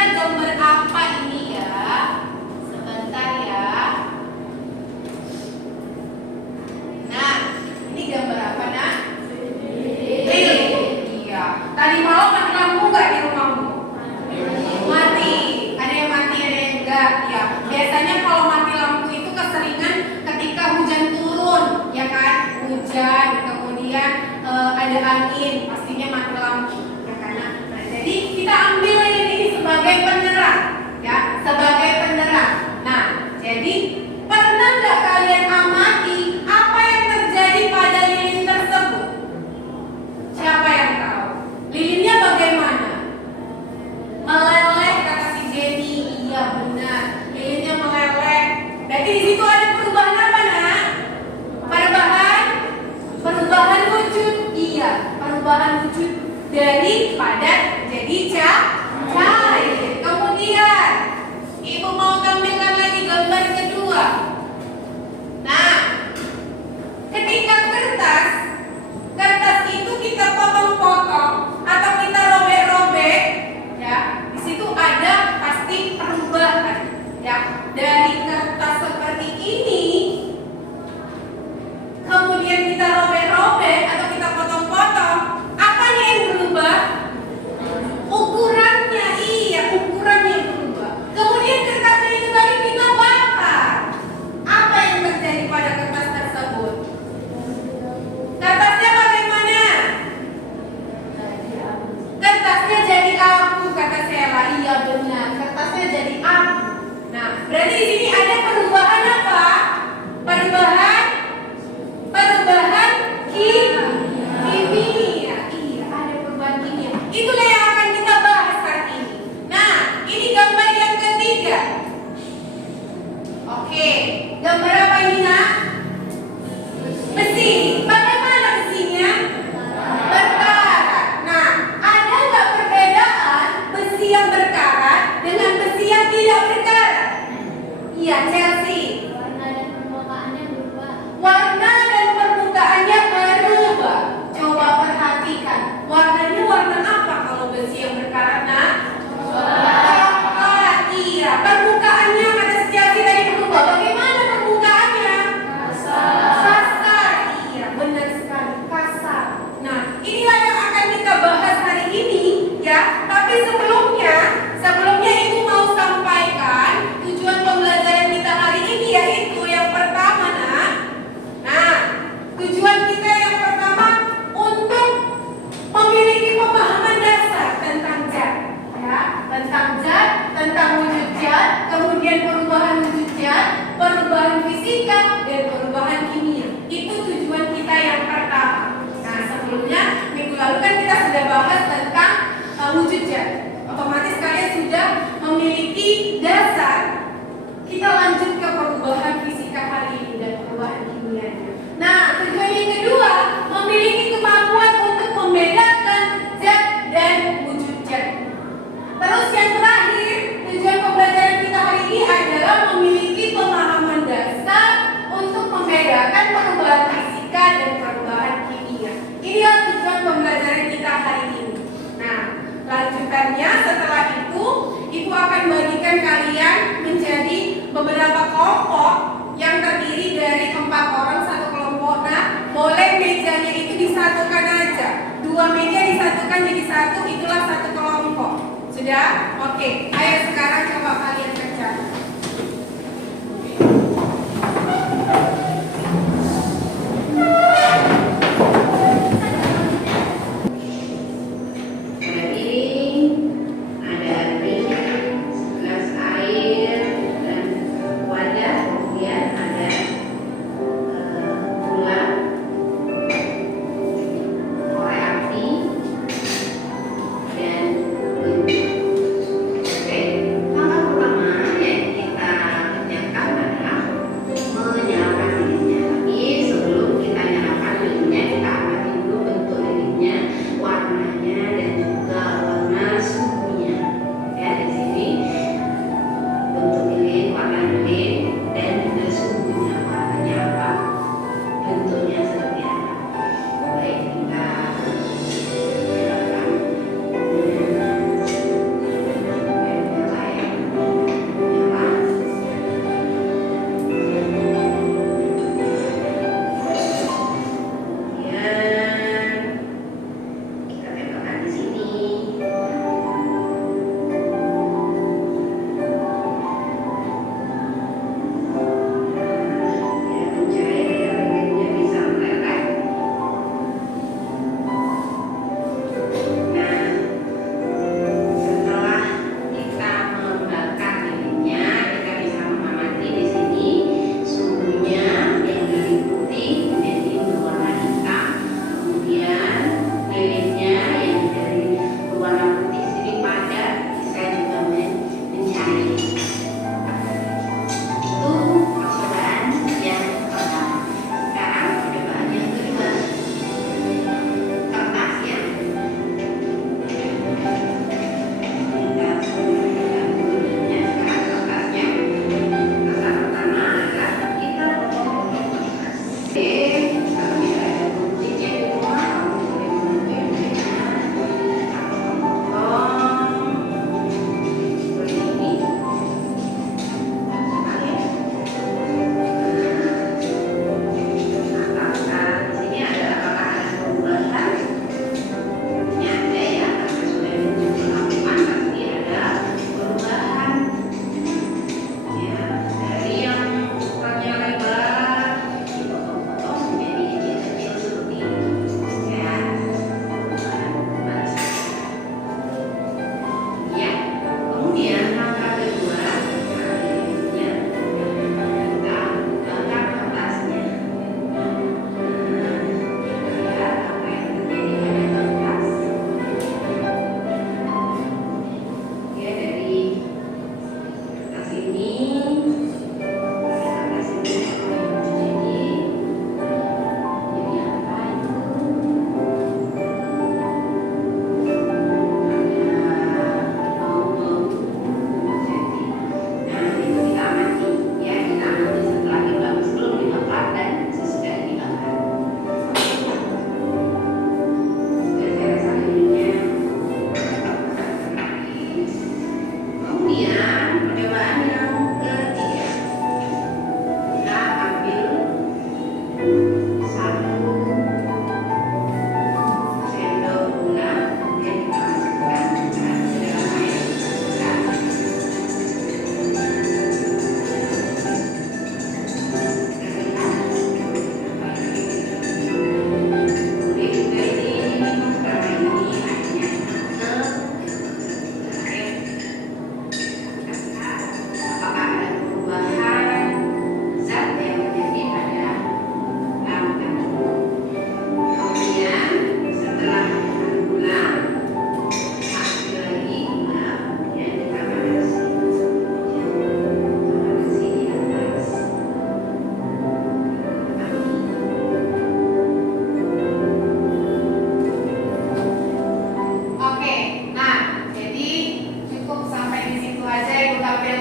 kira-kira gambar apa ini ya? Sebentar ya. Nah, ini gambar apa nak? Lilin. Iya. Tadi malam mati lampu nggak di rumahmu? Mati. Ada yang mati, ada yang enggak. Ya. Biasanya kalau mati lampu itu keseringan ketika hujan turun, ya kan? Hujan, kemudian ada angin, pastinya mati lampu. Ya kan? Nah, jadi kita ambil ini sebagai penerang, ya, sebagai penerang. Nah, jadi pernah nggak kalian amati apa yang terjadi pada lilin tersebut? Siapa yang tahu? Lilinnya bagaimana? Meleleh kata si Jenny. Iya benar, lilinnya meleleh. Berarti di situ ada perubahan apa nak? Perubahan wujud. Iya, perubahan wujud dari padat jadi cair. Kemudian ibu mau tampilkan lagi gambar kedua. Nah, ketika kertas itu kita potong-potong atau kita robek-robek, ya, di situ ada pasti perubahan, ya, dari kertas seperti ini. Kemudian kita robek-robek atau kita potong-potong, apanya yang berubah? Ukurannya, iya, ukurannya yang berubah. Kemudian kertasnya itu tadi kita bakar. Apa yang terjadi pada kertas tersebut? Kertasnya bagaimana? Kertasnya jadi abu, kata Sela. Iya benar, kertasnya jadi abu. Nah, berarti di sini ada perubahan apa? Perubahan kimia. Iya, ada perubahan kimia. Itulah yang akan kita bahas saat ini. Nah, ini gambar yang ketiga. Oke, gambar apa ini nak? Besi. Bagaimana besinya? Berkarat. Nah, ada nggak perbedaan besi yang berkarat dengan besi yang tidak berkarat? Iya, Chelsea. Warna dan permukaannya berubah. Coba perhatikan. Warnanya warna apa kalau besi yang berkarat nak? Coklat. Iya. Permukaannya kata si Chelsea tadi berubah. Bagaimana permukaannya? Kasar. Iya, benar sekali. Kasar. Nah, inilah yang akan kita bahas hari ini, ya. Tapi sebelumnya Ibu mau sampaikan tujuan pembelajaran kita hari ini, yaitu yang pertama nak. Nah, tujuan kita yang pertama untuk memiliki pemahaman dasar tentang zat, ya, tentang zat, tentang wujud zat, kemudian perubahan wujud zat, perubahan fisika dan perubahan kimia. Itu tujuan kita yang pertama. Nah, sebelumnya minggu lalu kan kita sudah bahas tentang wujud zat. Otomatis kalian sudah memiliki dasar. Kita lanjut ke perubahan fisika hari ini dan perubahan kimianya. Nah, tujuan yang kedua, memiliki kemampuan untuk membedakan zat dan wujud zat. Terus yang terakhir, tujuan pembelajaran kita hari ini adalah memiliki pemahaman dasar untuk membedakan perubahan fisika dan perubahan kimia. Inilah tujuan pembelajaran kita hari ini. Nah, lanjutannya setelah itu, Ibu akan bagikan kalian menjadi beberapa kelompok yang terdiri dari 4 orang satu kelompok. Nah, boleh mejanya itu disatukan aja. 2 meja disatukan jadi satu, itulah satu kelompok. Sudah? Oke. Ayo sekarang coba kalian kerjakan. Langkah pertama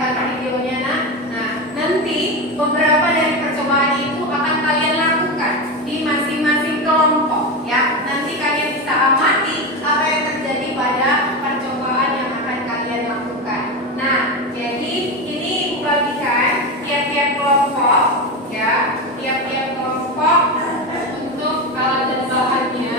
lihat videonya nak. Nah, nanti beberapa dari percobaan itu akan kalian lakukan di masing-masing kelompok ya. Nanti kalian bisa amati apa yang terjadi pada percobaan yang akan kalian lakukan. Nah, jadi ini bagikan tiap-tiap kelompok ya, tiap-tiap kelompok untuk alat dan bahannya.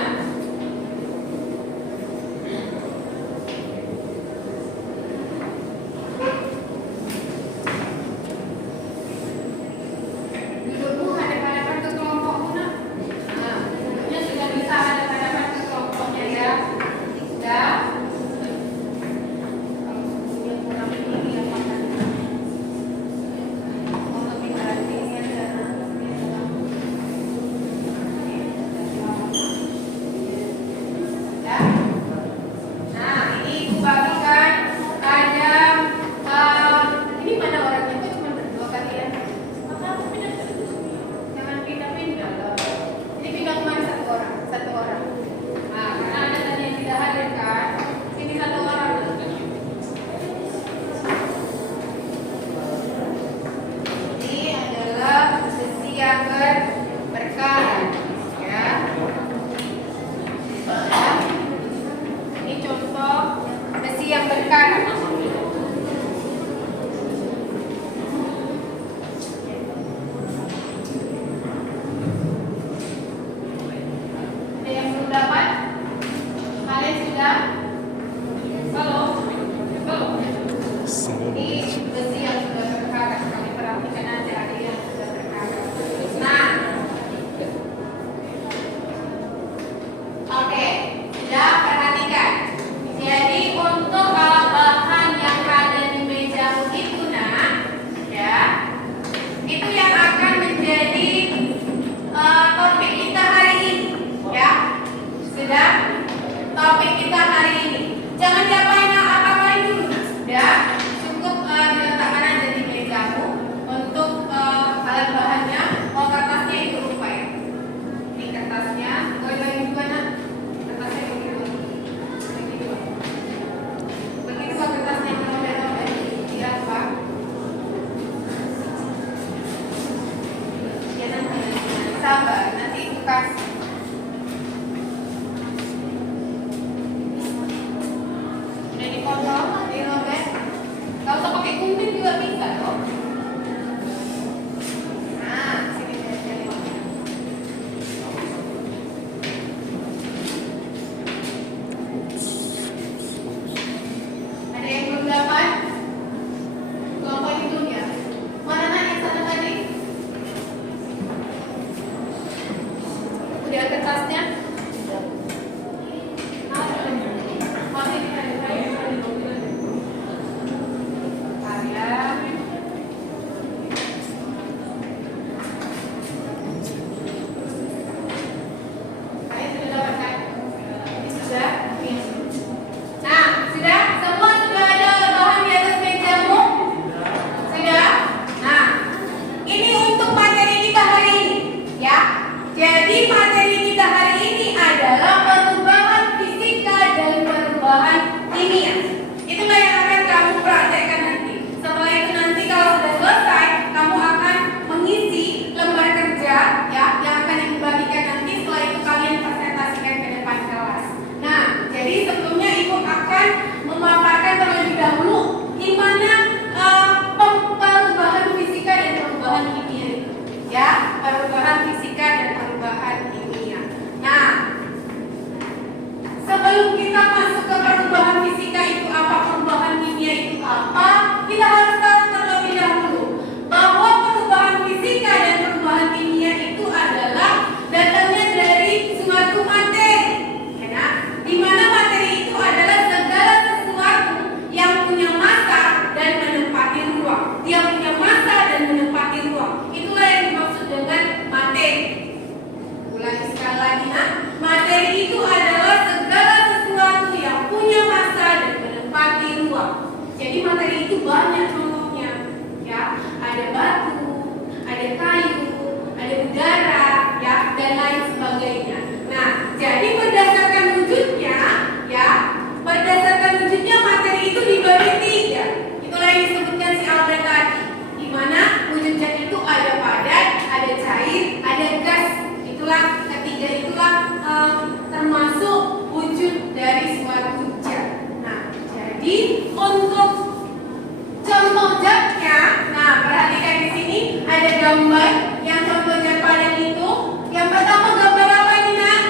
gambar yang contohnya padan itu. Yang pertama gambar apa ini nak?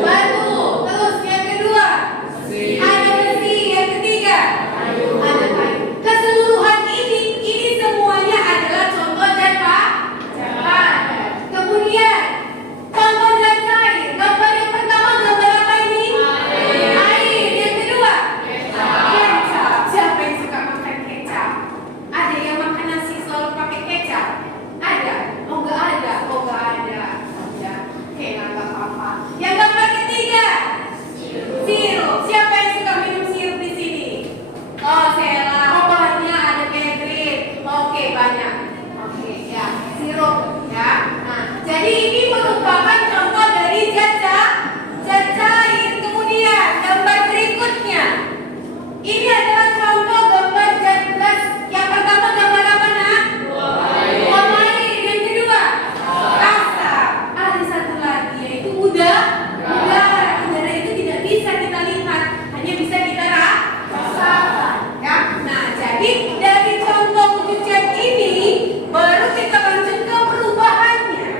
Batu. Terus yang kedua ada besi. Yang ketiga ada kayu. Keseluruhan ini semuanya adalah contoh dan padan. Kemudian contoh dan cair. Gambar yang pertama gambar apa ini? Air. Yang kedua kecap. Siapa yang suka makan kecap? Ada yang makan nasi selalu pakai kecap? Ada? Oh nggak ada. Oh nggak ada. Ya, oke nggak apa-apa. Yang gambar ketiga sirup. Siapa yang suka minum sirup di sini? Oh Sela. Oh bahannya ada Catherine. Oke banyak. Oke ya sirup ya. Nah jadi ini merupakan contoh dari zat cair. Kemudian gambar berikutnya. Ini adalah contoh gambar zat gas. Yang pertama gambar apa nak? Uap air. Yang kedua asap. Ada satu lagi yaitu udara. Udara itu tidak bisa kita lihat, hanya bisa kita rasakan. Ya. Nah jadi dari contoh pencucian ini baru kita lanjut ke perubahannya.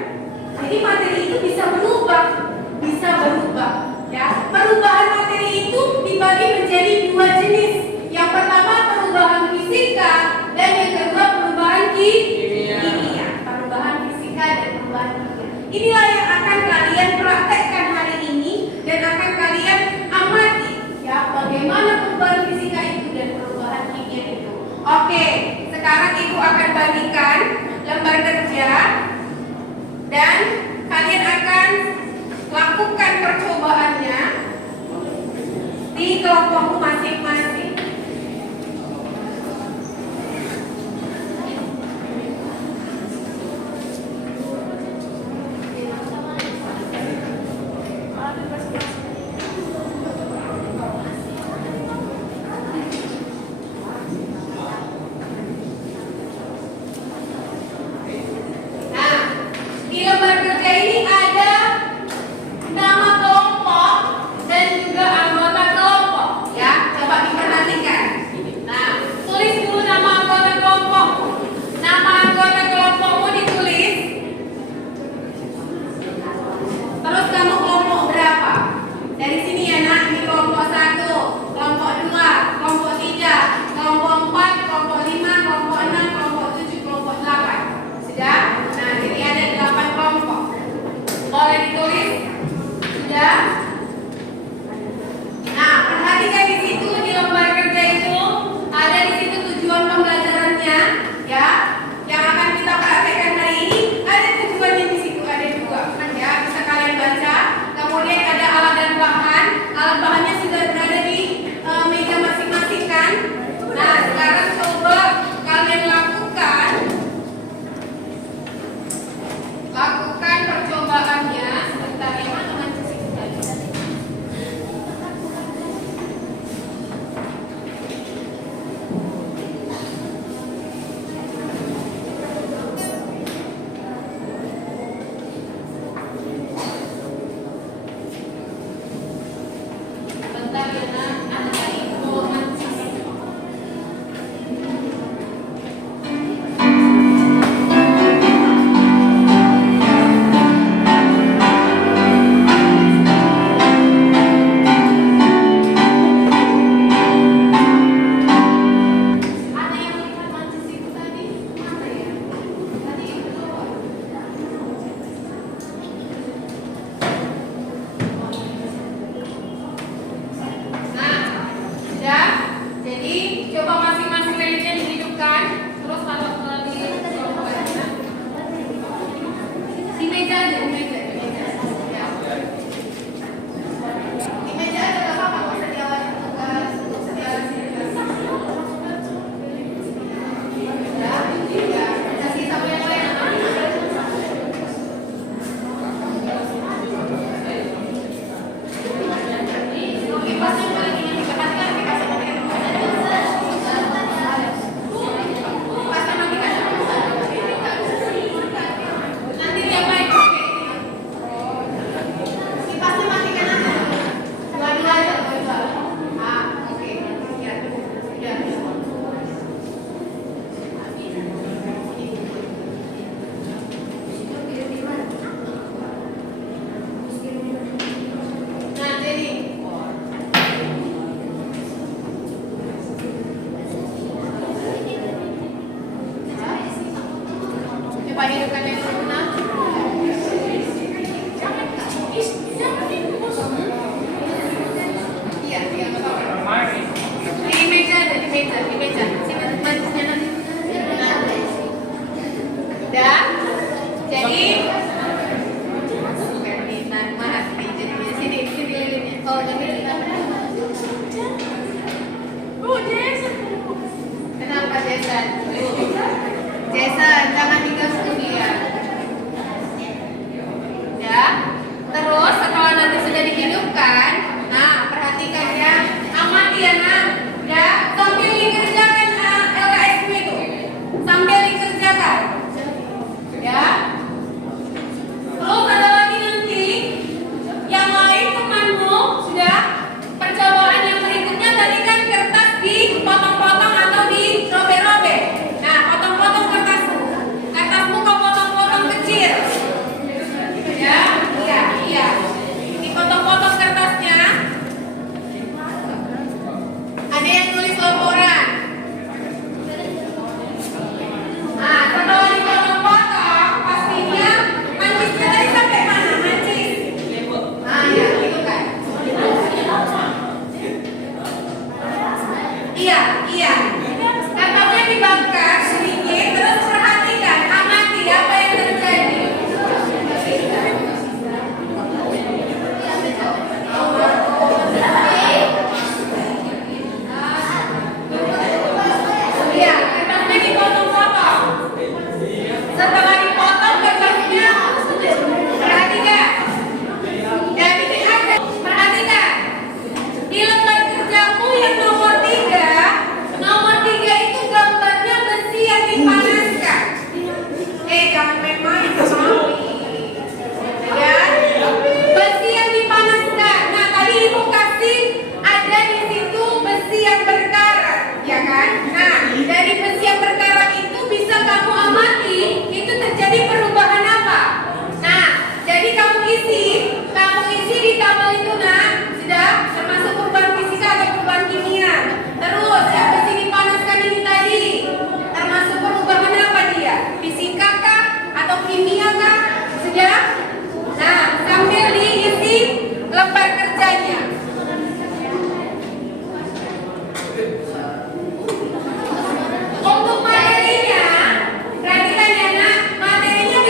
Jadi materi itu bisa berubah. Ya. Perubahan materi itu dibagi menjadi dua jenis. Yang pertama perubahan fisika dan yang kedua perubahan kimia. Perubahan fisika dan perubahan kimia. Inilah yang akan kalian praktekkan hari ini dan akan kalian amati ya bagaimana perubahan fisika itu dan perubahan kimia itu. Jason. Jason, jangan diganggu dia. Ya. Terus setelah nanti sudah dihidupkan, nah perhatikan ya, amati ya nak. Ya, sambil dikerjakan LKS itu, sambil dikerjakan. Ya. Terus ada lagi nanti yang lain temanmu sudah percobaan yang berikutnya tadi kan kertas dipotong-potong atau dirobek-robek. Nah, potong-potong kertasmu kau potong-potong kecil. Ya, iya. Dipotong-potong kertasnya. Ada yang tulis laporan. Nah, setelah dipotong-potong, pastinya mancisnya tadi sampai mana? Mancis. Ah, ya, gitu kan. Iya. Kertasnya dibakar sedikit, terus perhatikan, amati apa yang terjadi. Iya, kertasnya dipotong-potong. Setelah dipotong kertasnya, perhatikan. Dari ada, perhatikan. Di lembar kerjamu yang nomor 3 itu gambarnya besi yang dipanaskan. Jangan main-main sama Mami. Ya, besi yang dipanaskan. Nah, tadi ibu kasih ada di situ besi yang berkarat, ya kan? Nah, dari besi yang berkarat itu bisa kamu amati itu terjadi perubahan apa? Nah, jadi kamu isi di tabel itu nah, sudah termasuk perubahan fisika atau perubahan kimia. Terus yang besi dipanaskan ini tadi termasuk perubahan apa dia? Fisika kah atau kimia kah? Sudah? Nah, sambil diisi lembar kerjanya. Untuk materinya, perhatikan ya nak, materinya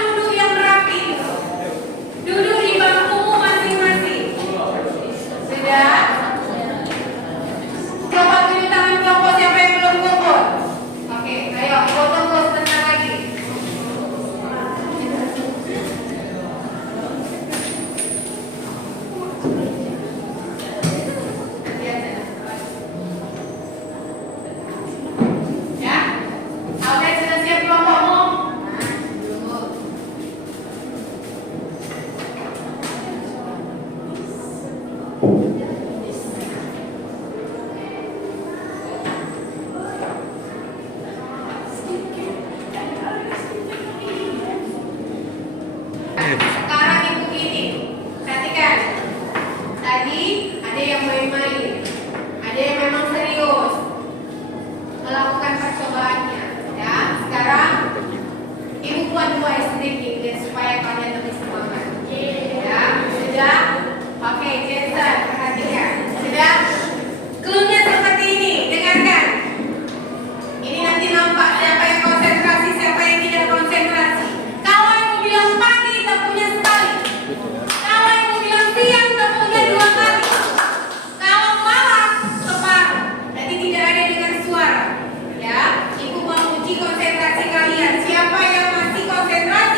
Duduk yang rapi. Duduk di bangkumu masing-masing. Sudah? Coba tunjuk tangan kelompok siapa yang belum kumpul. Oke, ayo aku tunggu sebentar lagi. Ya? Oke, sudah siap kelompokmu? Sekarang ikuti ini. Perhatikan. Tadi ada yang main-main, ada yang memang serius melakukan percobaannya. Ya, sekarang ibu buat dua sedikit biar supaya kalian lebih semangat. Ya, sudah. Oke, Jason, perhatikan. Sudah. Cluenya seperti ini. Dengarkan. Ini nanti nampak siapa yang konsentrasi, siapa yang tidak konsentrasi. Kalau yang bilang pagi, tak punya sekali. Kalau yang bilang siang, tak punya dua kali. Kalau malam, separuh. Jadi tidak ada dengan suara. Ya, ibu mau uji konsentrasi kalian. Siapa yang masih konsentrasi?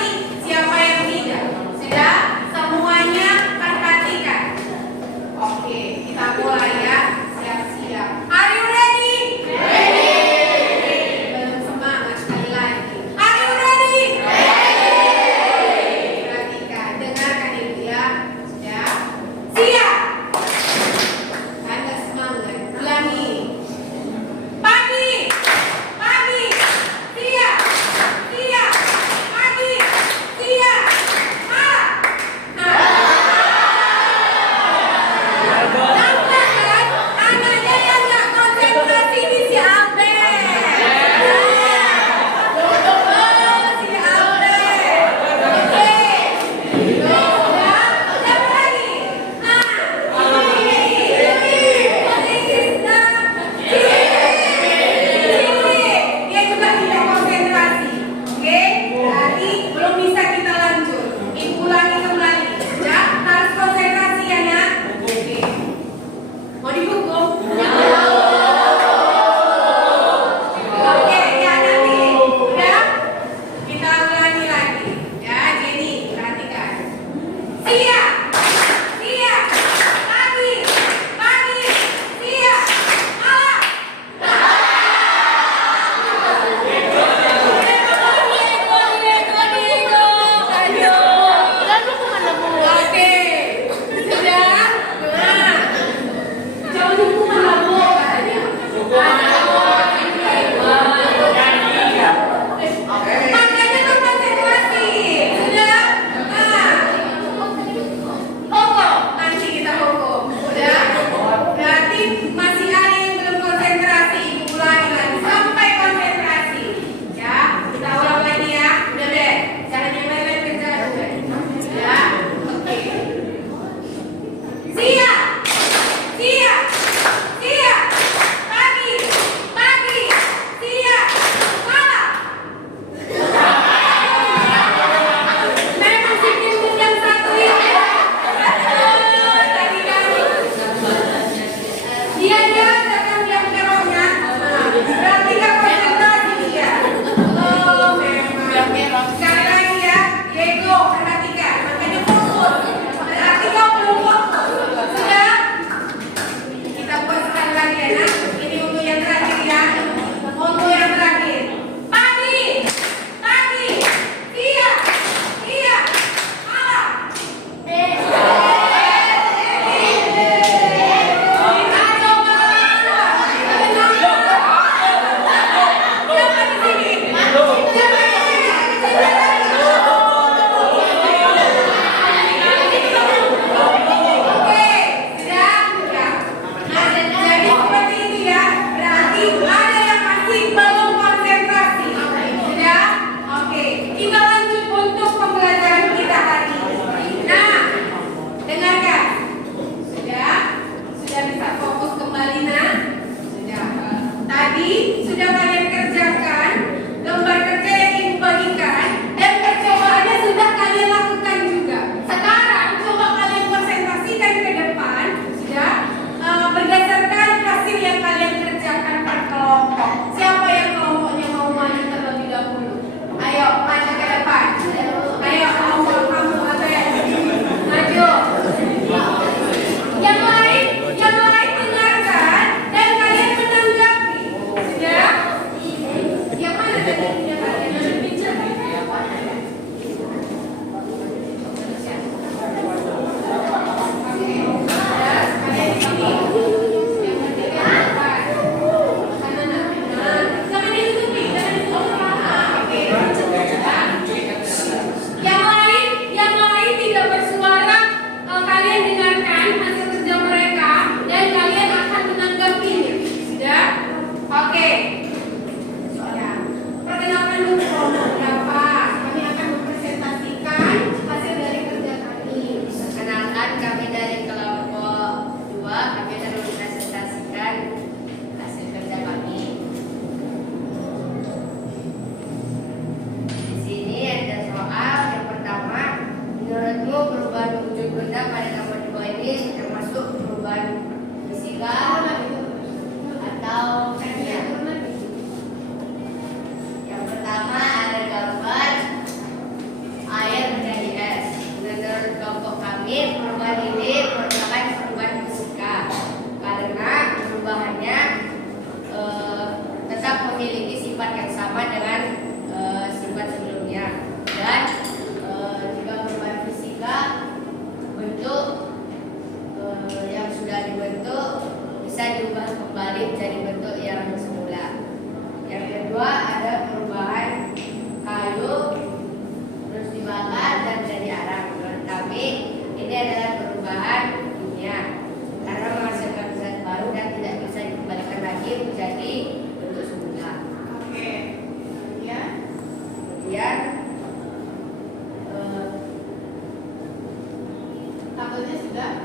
Sudah.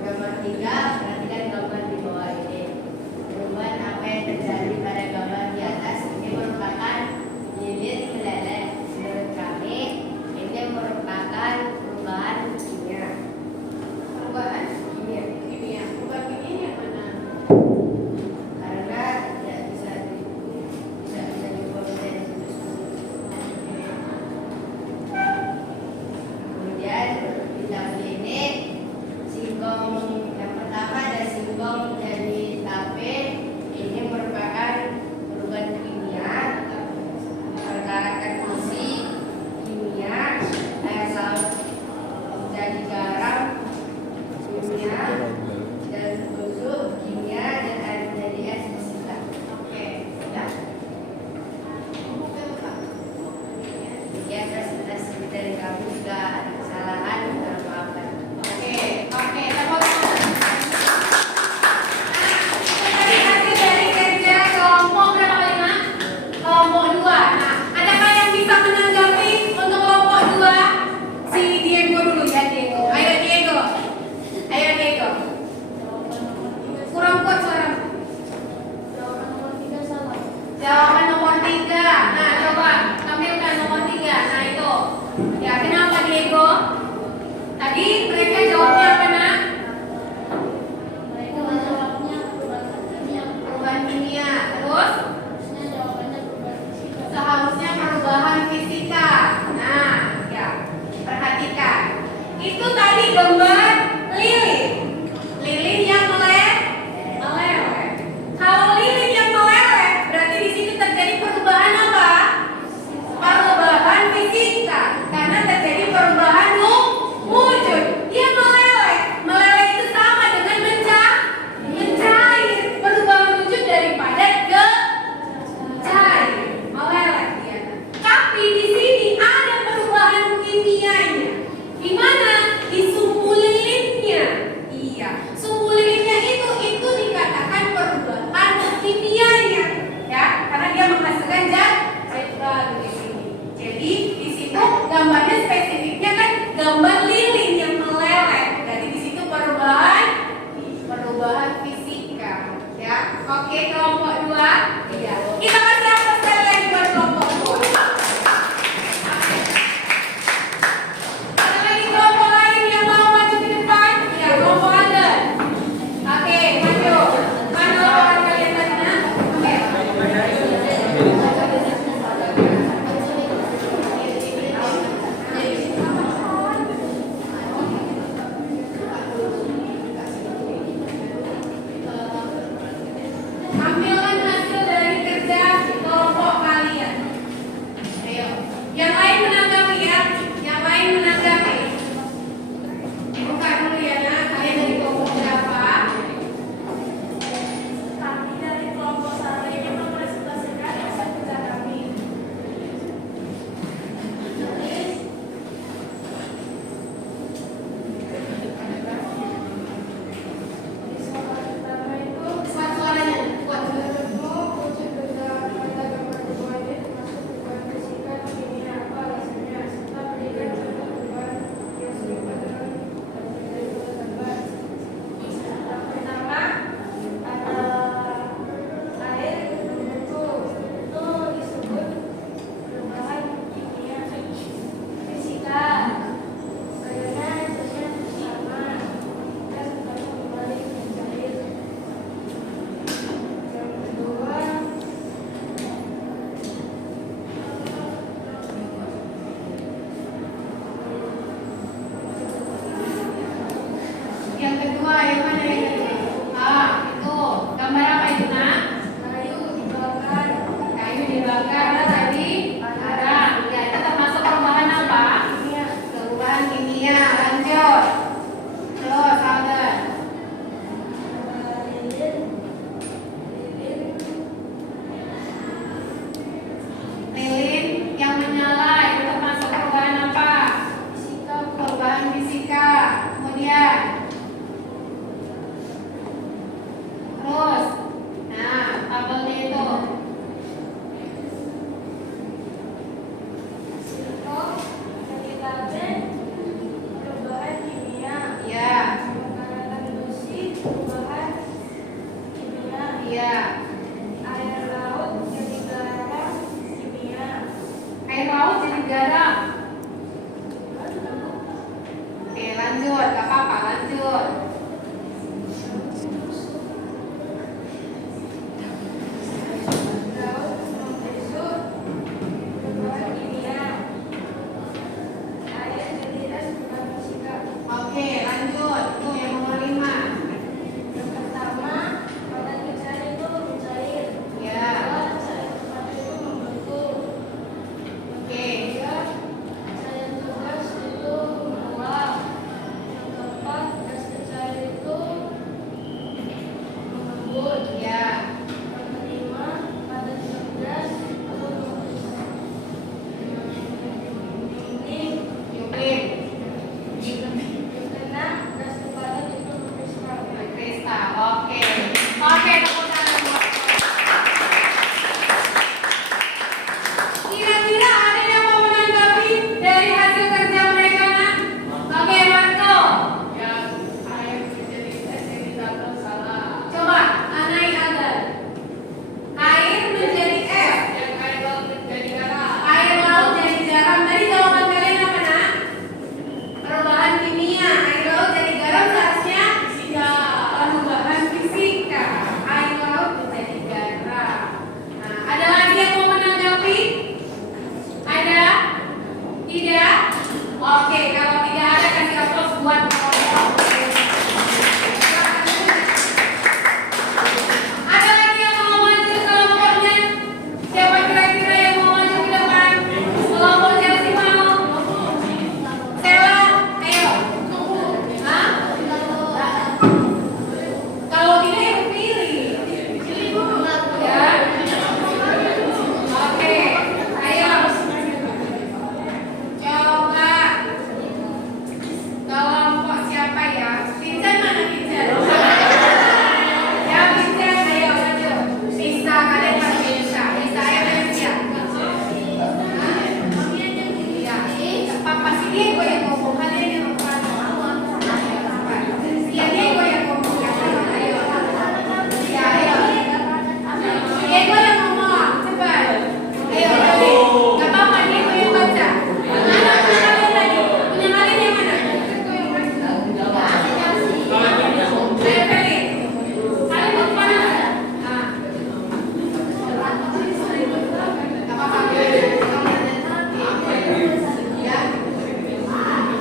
Gambar 3, perhatikan gambar di bawah ini. Perubahan apa yang terjadi pada gambar di atas ini merupakan lilin meleleh. Menurut kami, ini merupakan perubahan kimia. Perubahan kimia. Perubahan kimia yang mana? Karena tidak bisa dibuat menjadi putus. Kemudian di tabel ini singkong yang pertama ada singkong jadi tape. Ini merupakan perubahan kimia. Pergerakan fisik kimia, air laut jadi garam kimia, dan busuk kimia, dan air menjadi es fisika. Oke, ya. Ya, presentasi dari kami juga ada kesalahan, mohon maafkan. Oke, tepuk tangan. Tadi hasil dari kerja kelompok berapa lima? Kelompok 2. Nah, adakah yang bisa menanggapi untuk kelompok 2? Si Diego dulu ya, Diego. Ayo Diego. Kurang kuat suara. Jawaban nomor 3. Nah, coba tampilkan nomor 3. Nah, itu. Ya, kenapa Diego? Tadi mereka jawabnya apa, Nak? Perubahan kimia. Terus? Seharusnya perubahan fisika. Nah, ya. Perhatikan. Itu tadi gambar lilin. Lilin yang meleleh. Kalau lilin yang meleleh, berarti di situ terjadi perubahan apa? Perubahan fisika. Karena terjadi perubahan wujud. Dia meleleh. Meleleh itu sama dengan mencair. Perubahan wujud dari padat ke cair. Meleleh dia. Tapi di sini ada perubahan kimianya. Di mana? Di sumbu lilinnya. Iya, sumbu lilinnya itu dikatakan perubahan kimianya, ya, karena dia menghasilkan zat baru di sini. Jadi di situ gambarnya spesifiknya kan gambar lilin yang meleleh. Jadi di situ perubahan fisika, ya. Oke, kelompok 2. Iya. Kita kasih apa sekali lagi buat kelompok 2. Ada lagi kelompok lain yang mau maju ke depan? Ya, kelompok Anda. Oke, maju. Mana lawan kalian tadi, Nak? Oke. Tampilkan hasil dari kerja kelompok kalian. Ayo. Yang lain menanggapi ya. Yang lain menanggapi. Buka dulu ya, Nak. Kalian dari kelompok berapa? Kami dari kelompok 1 ini mempresentasikan hasil kerja kami. Kuat suaranya, kuat. Yang kedua, yang mana yang kedua? Itu gambar apa itu, Nak? Kayu dibakar tadi ada. Ya, itu termasuk perubahan apa? Perubahan kimia. Lanjut. Terus, Alden. Lilin yang menyala itu termasuk perubahan apa? Perubahan fisika. Kemudian lanjut, gak apa-apa, lanjut. Oke, lanjut. Tuh yang nomor 5. Ya. Oke. Ya. Yupin. Krista. Oke. Oke, tepuk tangan buat. Kira-kira ada yang mau menanggapi dari hasil kerja mereka, Nak? Oke, Marco. Yang air menjadi es yang ditanam salah. Coba, Anai Agar. Air menjadi es. Yang air laut menjadi garam. Air laut jadi garam. Tadi jawaban kalian apa, Nak? Perubahan kimia. Air laut jadi garam seharusnya perubahan fisika. Air laut menjadi garam. Nah, ada lagi yang mau menanggapi? Ada? Tidak? Oke, kalau tidak ada kasih aplaus buat ada lagi yang mau maju kelompoknya? Siapa kira-kira yang mau maju ke depan? Kelompok Chelsea mau? Sela, ayo. Hah? Kalau tidak yang pilih. Ya. Oke, ayo. Coba. Kelompok siapa ya? Vincent mana Vincent? Ya Vincent, ayo maju. Bisa, kalian pasti bisa. Bisa, ayo siap. Ya, Papa si Diego yang ngomong, kalian yang ngomong. Ya Diego yang ngomong. Ayo. Ya, ayo. Diego yang ngomong, cepat. Ayo, balik. Gak apa-apa, Diego yang baca. Mana kalian lagi? Punya kalian yang mana? Saya pilih. Kalian mau kemana? Ah. Gak apa-apa. Ya.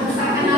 Usahakan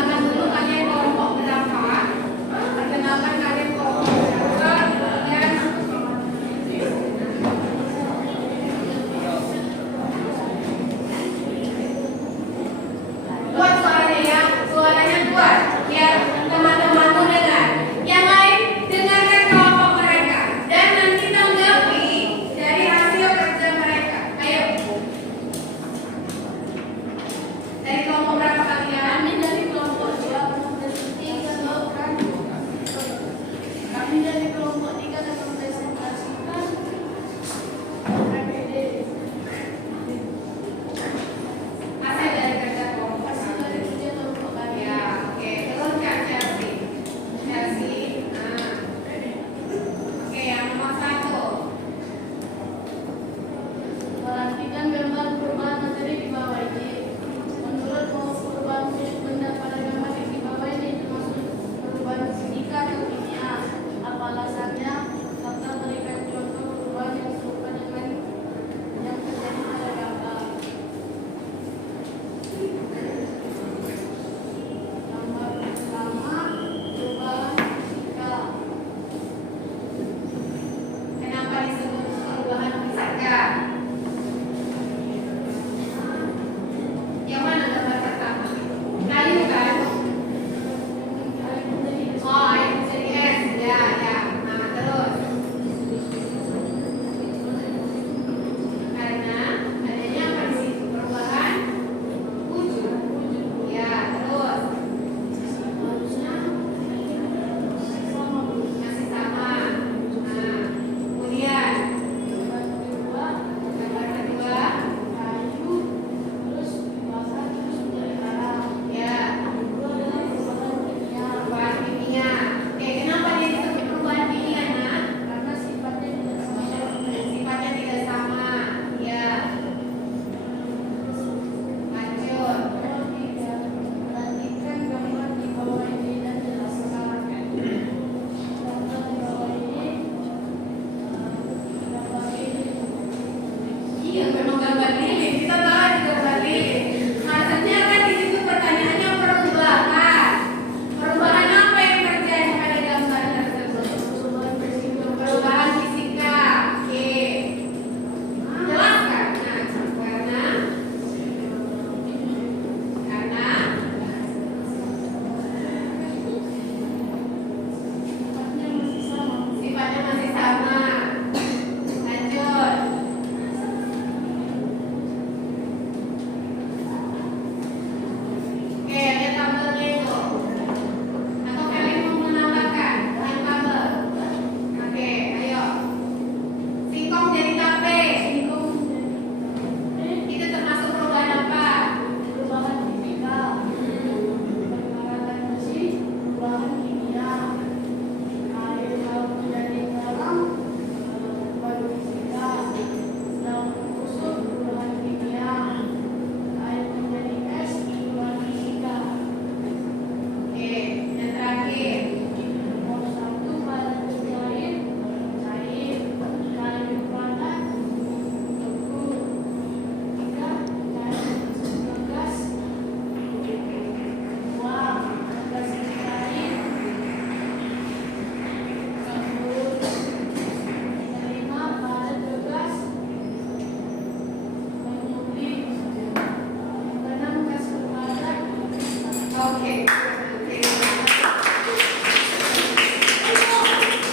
Oke.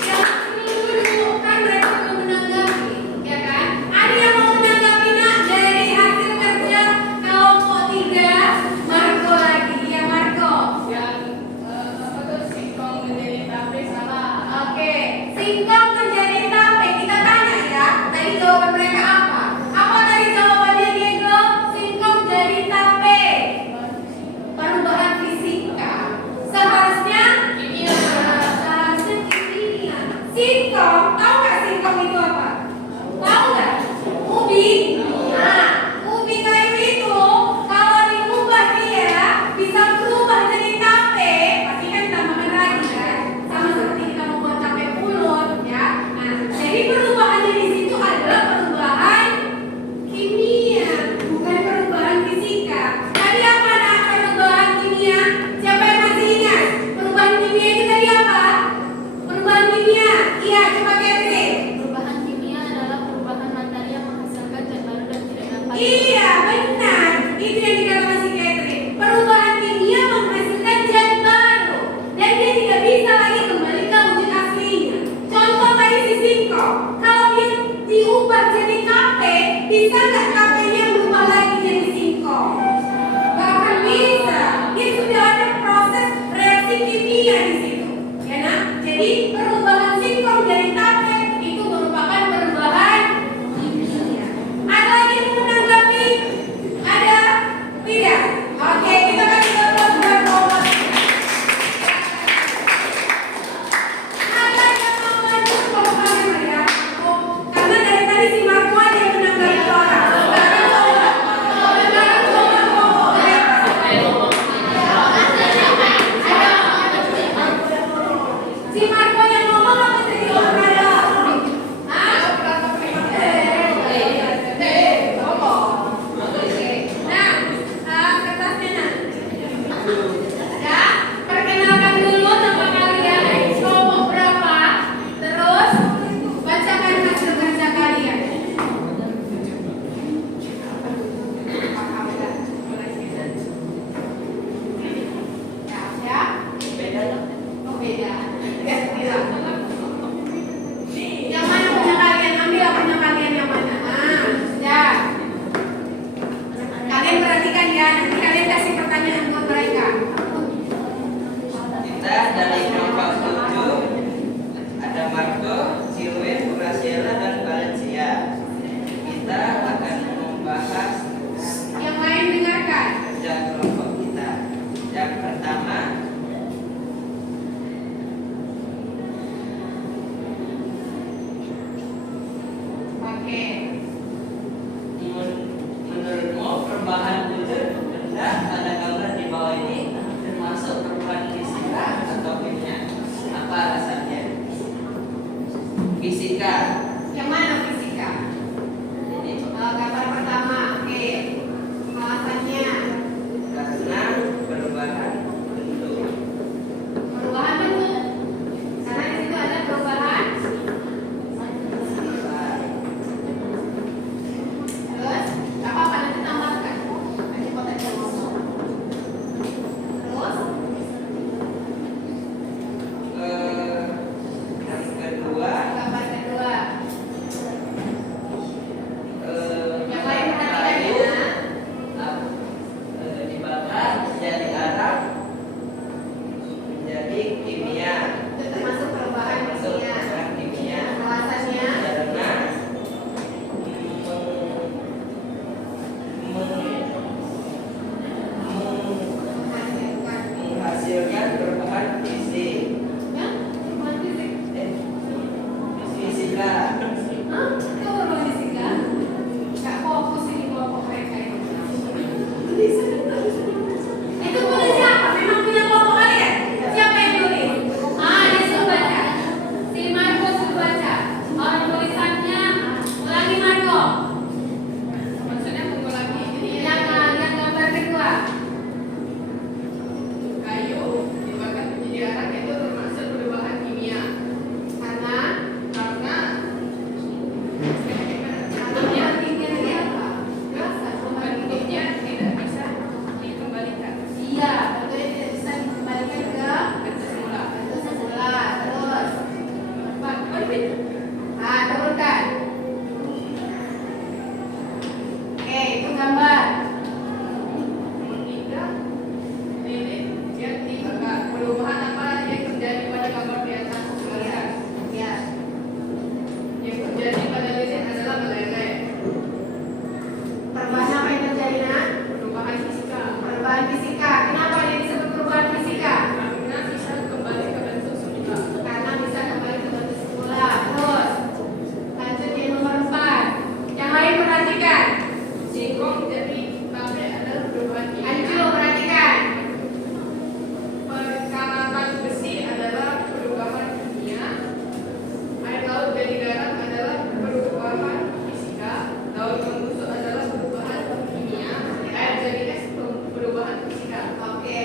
Yang dulu kan mereka belum menanggapi, ya kan? Ada yang mau menanggapi nak dari hasil kerja kelompok 3? Marco lagi, ya Marco. Yang apa tuh singkong menjadi tape salah. Oke, singkong menjadi tape. Kita tanya ya, tadi jawaban mereka apa? Apa tadi jawabannya Diego? Singkong jadi tape. Perubahan fisika. Seharusnya Kimia. seharusnya kimia. Singkong, tahu nggak singkong itu apa? Tahu nggak? Ubi. Nah, ubi kayu itu kalau diubah dia bisa berubah jadi tape. Pasti kan tambahkan lagi kan? Sama seperti kita membuat tape pulut, ya. Nah, jadi perubahannya di situ adalah perubahan kimia, bukan perubahan fisika. Tadi apa nak perubahan kimia? Siapa yang masih ingat? Perubahan kimia itu tadi apa? Perubahan kimia. Iya, coba Catherine. Perubahan kimia adalah perubahan materi yang menghasilkan zat baru dan tidak dapat. Iya, benar. Itu yang dikatakan si Catherine. Perubahan kimia menghasilkan zat baru dan dia tidak bisa lagi kembali ke wujud aslinya. Contoh tadi si singkong. Kalau dia diubah jadi tape, bisa nggak tapenya berubah lagi jadi singkong? Nggak akan bisa. Dia sudah ada proses reaksi kimia di situ. Ya nak? Jadi perubahan singkong dari tape itu merupakan perubahan kimia. Ada lagi yang mau menanggapi? Ada? Tidak? Oke, kita kasih kelompok kelompok. Ada yang mau lanjut kelompoknya ya? Oh, karena dari tadi si Marco aja yang menanggapi orang. Sekarang coba. Sekarang coba kelompok dari atas. Si Marco yang ngomong apa jadi orang ada? Hah? Nah, kertasnya nah. Ya, perkenalkan dulu nama kalian, kelompok berapa, terus bacakan hasil kerja kalian. Ya, oh beda. Yang mana punya kalian? Ambil punya kalian yang mana? Ya. Kalian perhatikan ya, nanti kalian kasih pertanyaan buat mereka. Kita dari kelompok 7 ada Marco, Silwin, Graciela, dan Valencia. Kita akan membahas Yang lain dengarkan. kerja kelompok kita. Yang pertama, Oke. menurutmu perubahan wujud benda pada gambar di bawah ini termasuk perubahan fisika atau kimia? Apa alasannya? Fisika. Yang mana fisika? Ini Gambar pertama. Oke. Alasannya karena perubahan bentuk. perubahan bentuk. Karena di situ ada perubahan. Terus, nggak apa-apa nanti tambahkan. Nanti potensi ngomong. Terus, Yang kedua, gambar kedua. fisika. Kenapa dia disebut perubahan fisika? Karena bisa kembali ke bentuk semula. Karena bisa kembali ke bentuk semula. Terus lanjut yang nomor 4. Yang lain perhatikan. Singkong jadi tape adalah perubahan kimia. Anju perhatikan. Perkarakan besi adalah perubahan kimia. Air laut jadi garam adalah perubahan fisika. Laut membusuk adalah perubahan kimia. Air jadi es perubahan fisika. Oke,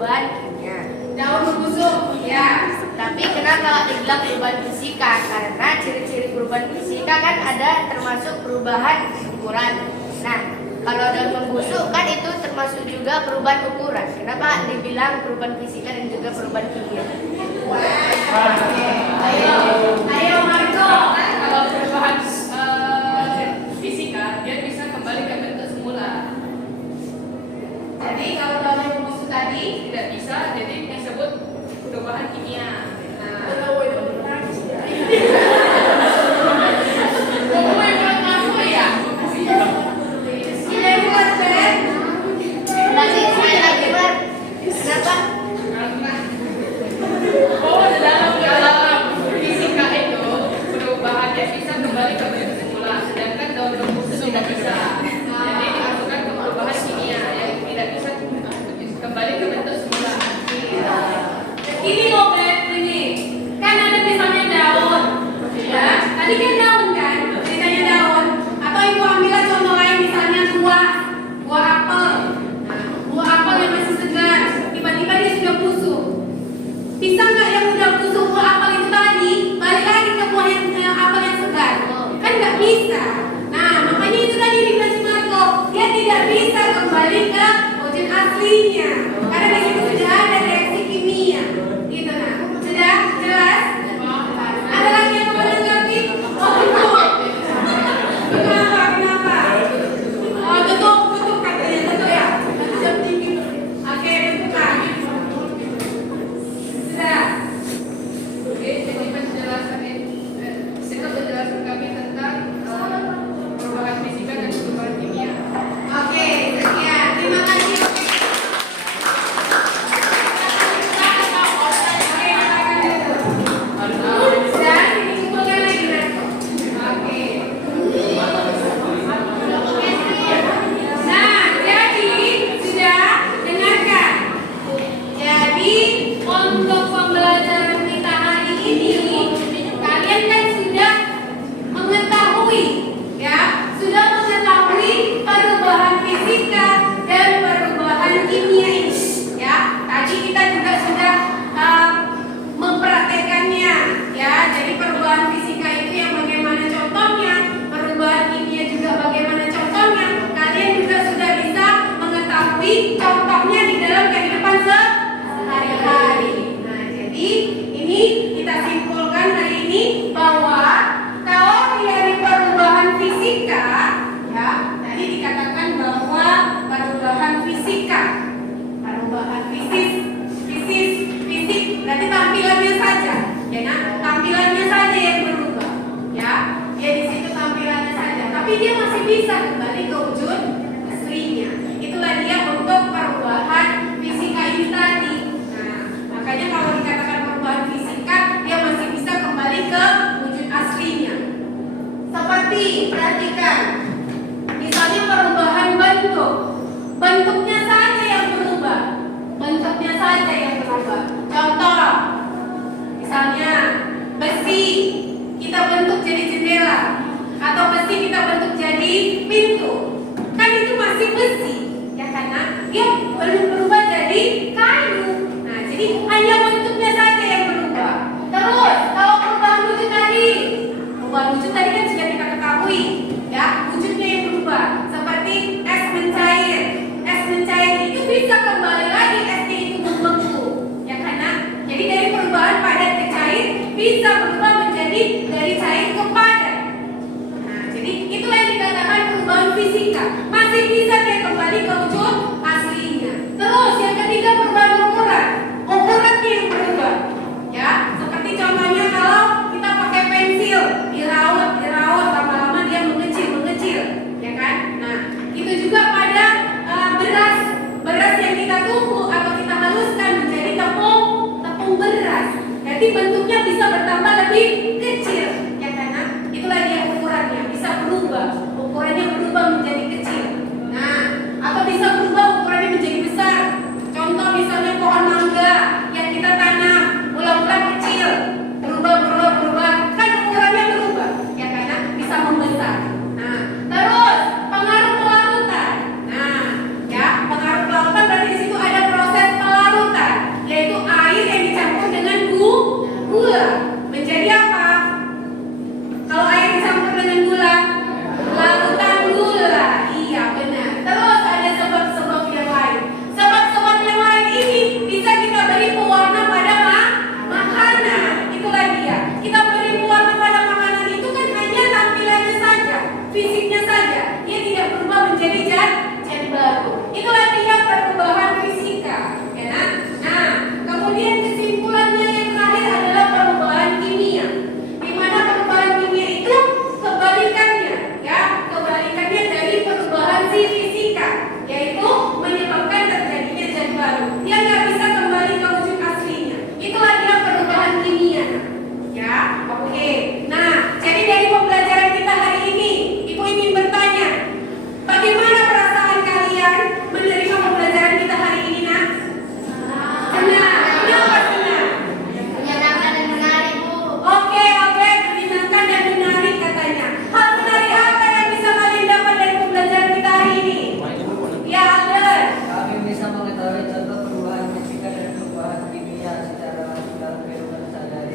perubahan kimia. Daun membusuk, ya. Tapi kenapa dibilang perubahan fisika? Karena ciri-ciri perubahan fisika kan ada termasuk perubahan ukuran. Nah, kalau daun membusuk kan itu termasuk juga perubahan ukuran. Kenapa dibilang perubahan fisika dan juga perubahan kimia? Ayo Marco. Kalau perubahan fisika, dia bisa kembali ke bentuk semula. Jadi kalau daun membusuk tadi, Tidak bisa, jadi disebut perubahan kimia. pokoknya buat aku ya. Ini buat Ben. Lagi sekali lagi, Mar. Kenapa? Dalam fisika itu perubahannya bisa kembali ke bentuk semula, sedangkan daun membusuk tidak bisa. Jadi dimasukkan ke perubahan kimia yang tidak bisa kembali ke bentuk semula. Ini loh Ben, ini kan ada misalnya daun, ya. Tadi kan daun kan, misalnya daun. Atau ibu ambil contoh lain misalnya buah apel. Nah, buah apel yang masih segar, tiba-tiba dia sudah busuk. Bisa nggak yang udah busuk buah apel itu tadi balik lagi ke buah yang apel yang segar? Kan nggak bisa. Nah, makanya itu tadi dikasih Marco, dia tidak bisa kembali ke wujud aslinya karena di situ sudah ada reaksi kimia. Gitu nah, sudah jelas? Ada lagi yang mau menanggapi? Oh,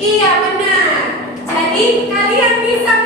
Iya benar. Jadi kalian bisa